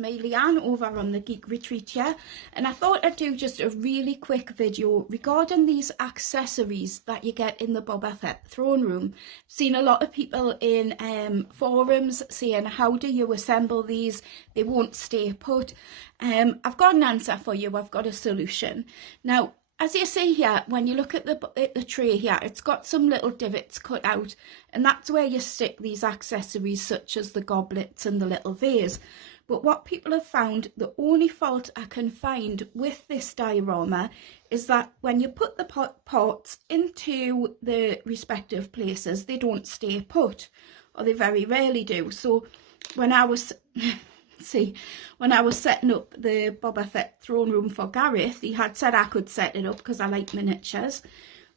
me, Leanne, over on the Geek Retreat here, and I thought I'd do just a really quick video regarding these accessories that you get in the Boba Fett Throne Room. I've seen a lot of people in forums saying, how do you assemble these? They won't stay put. I've got an answer for you. I've got a solution. Now, as you see here, when you look at the tray here, it's got some little divots cut out, and that's where you stick these accessories such as the goblets and the little vase. But what people have found, the only fault I can find with this diorama is that when you put the pots into the respective places, they don't stay put, or they very rarely do. So when I was... when I was setting up the Boba Fett Throne Room for Gareth, he had said I could set it up because I like miniatures.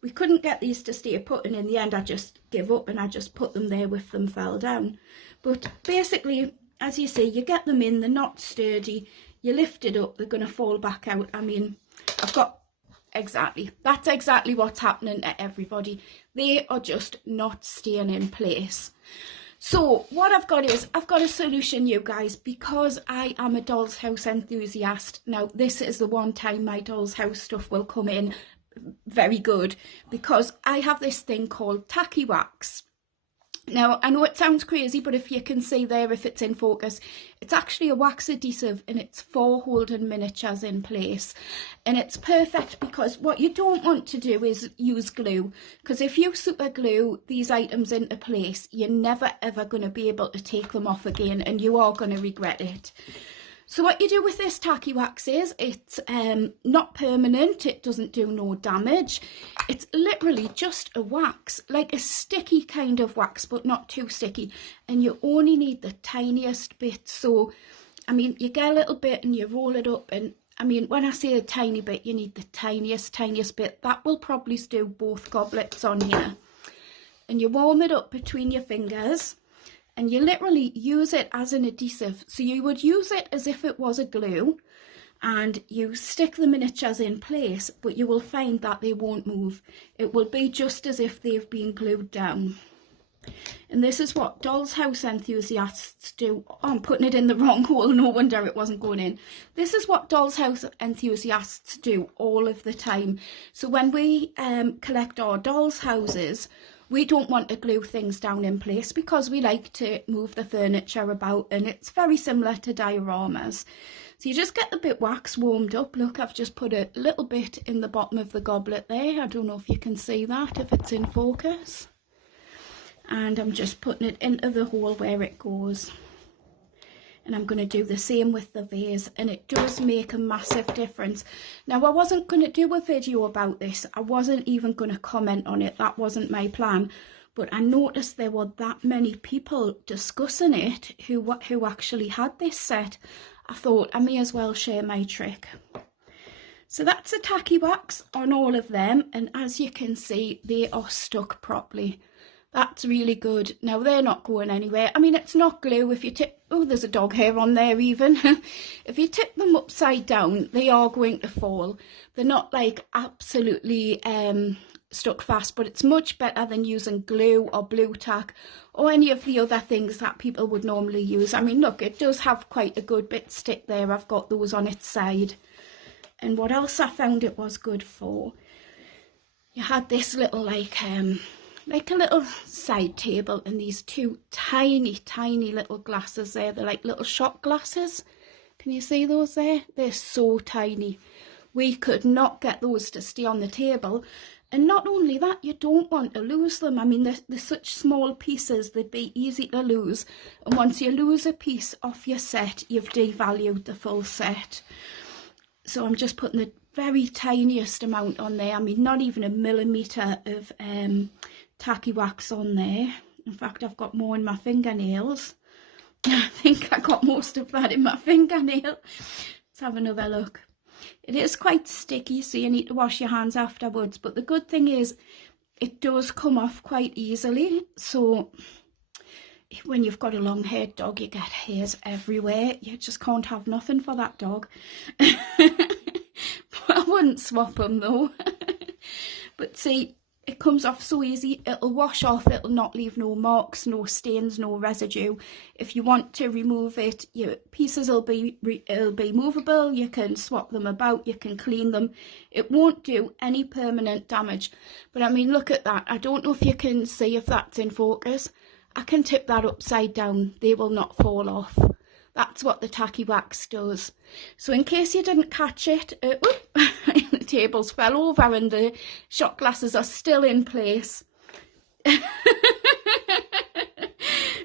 We couldn't get these to stay put, and in the end I just give up and I just put them there with them fell down. But basically, as you see, you get them in, they're not sturdy, you lift it up, they're going to fall back out. I mean, that's exactly what's happening to everybody. They are just not staying in place. So what I've got is, I've got a solution, you guys, because I am a doll's house enthusiast. Now, this is the one time my doll's house stuff will come in very good, because I have this thing called tacky wax. Now, I know it sounds crazy, but if you can see there, if it's in focus, it's actually a wax adhesive, and it's for holding miniatures in place. And it's perfect because what you don't want to do is use glue, because if you super glue these items into place, you're never ever going to be able to take them off again, and you are going to regret it. So what you do with this tacky wax is, it's not permanent, it doesn't do no damage. It's literally just a wax, like a sticky kind of wax, but not too sticky. And you only need the tiniest bit. So, I mean, you get a little bit and you roll it up. And I mean, when I say a tiny bit, you need the tiniest bit. That will probably do both goblets on here. And you warm it up between your fingers. And you literally use it as an adhesive. So you would use it as if it was a glue, and you stick the miniatures in place, but you will find that they won't move. It will be just as if they've been glued down. And this is what doll's house enthusiasts do. Oh, I'm putting it in the wrong hole. No wonder it wasn't going in. This is what doll's house enthusiasts do all of the time. So when we collect our doll's houses, we don't want to glue things down in place because we like to move the furniture about, and it's very similar to dioramas. So you just get the bit wax warmed up. Look, I've just put a little bit in the bottom of the goblet there. I don't know if you can see that, if it's in focus. And I'm just putting it into the hole where it goes. And I'm going to do the same with the vase, and it does make a massive difference. Now, I wasn't going to do a video about this. I wasn't even going to comment on it. That wasn't my plan. But I noticed there were that many people discussing it who actually had this set. I thought I may as well share my trick. So that's a tacky wax on all of them, and as you can see, they are stuck properly. That's really good. Now, they're not going anywhere. I mean, it's not glue. If you tip... Oh, there's a dog hair on there even. If you tip them upside down, they are going to fall. They're not, like, absolutely stuck fast, but it's much better than using glue or blue tack or any of the other things that people would normally use. I mean, look, it does have quite a good bit stick there. I've got those on its side. And what else I found it was good for? You had this little, like a little side table, and these two tiny little glasses there. They're like little shot glasses. Can you see those there? They're so tiny. We could not get those to stay on the table. And not only that, you don't want to lose them. I mean, they're such small pieces, they'd be easy to lose. And once you lose a piece off your set, you've devalued the full set. So I'm just putting the very tiniest amount on there. I mean, not even a millimetre of tacky wax on there. In fact, I've got more in my fingernails. I think I got most of that in my fingernail. Let's have another look. It is quite sticky, so you need to wash your hands afterwards, but the good thing is it does come off quite easily. So when you've got a long-haired dog, you get hairs everywhere. You just can't have nothing for that dog. I wouldn't swap them though. But see, it comes off so easy. It'll wash off, it'll not leave no marks, no stains, no residue. If you want to remove it, your pieces will be movable. You can swap them about, you can clean them. It won't do any permanent damage. But I mean, look at that. I don't know if you can see if that's in focus. I can tip that upside down, they will not fall off. That's what the tacky wax does. So in case you didn't catch it, the tables fell over and the shot glasses are still in place.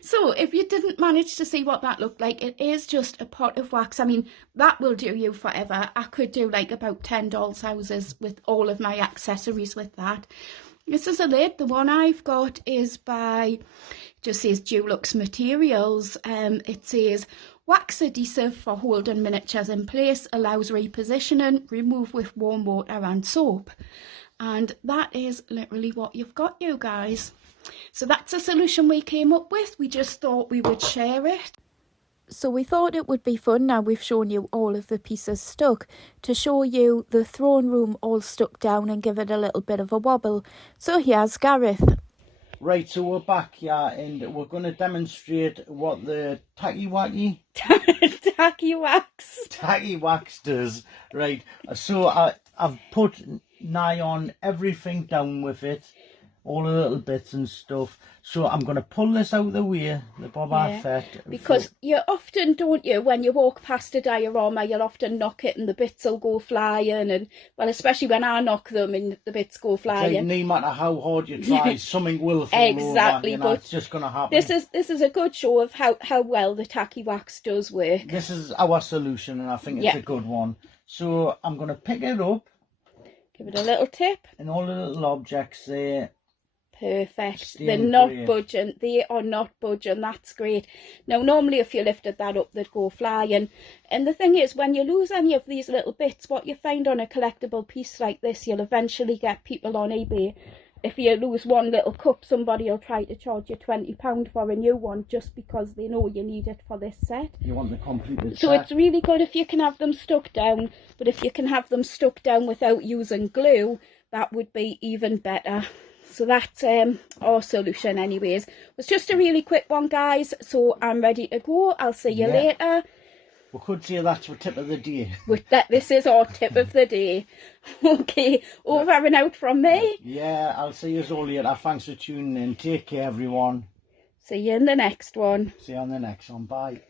So if you didn't manage to see what that looked like, it is just a pot of wax. I mean, that will do you forever. I could do like about 10 dolls' houses with all of my accessories with that. This is a lid. The one I've got is by, just says Dulux Materials. It says wax adhesive for holding miniatures in place, allows repositioning, remove with warm water and soap. And that is literally what you've got, you guys. So that's a solution we came up with. We just thought we would share it. So we thought it would be fun, now we've shown you all of the pieces stuck, to show you the throne room all stuck down and give it a little bit of a wobble. So here's Gareth. Right, so we're back here and we're going to demonstrate what the tacky wax does. Right, so I've put nigh on everything down with it, all the little bits and stuff. So I'm going to pull this out of the way, the Boba Fett. Because you often, don't you, when you walk past a diorama, you'll often knock it and the bits will go flying. And, well, especially when I knock them and the bits go flying. Like, no matter how hard you try, something will fall exactly, over. But it's just going to happen. This is a good show of how well the tacky wax does work. This is our solution and I think it's a good one. So I'm going to pick it up. Give it a little tip. And all the little objects there. Perfect. They're not budging. They are not budging. That's great. Now, normally if you lifted that up, they'd go flying. And the thing is, when you lose any of these little bits, what you find on a collectible piece like this, you'll eventually get people on eBay. If you lose one little cup, somebody will try to charge you £20 for a new one just because they know you need it for this set. You want the completed set. So it's really good if you can have them stuck down. But if you can have them stuck down without using glue, that would be even better. So that's our solution anyways. It was just a really quick one, guys. So I'm ready to go. I'll see you later. We could say that's our tip of the day. This is our tip of the day. Okay, over and out from me. Yeah, I'll see you all later. Thanks for tuning in. Take care, everyone. See you in the next one. See you on the next one. Bye.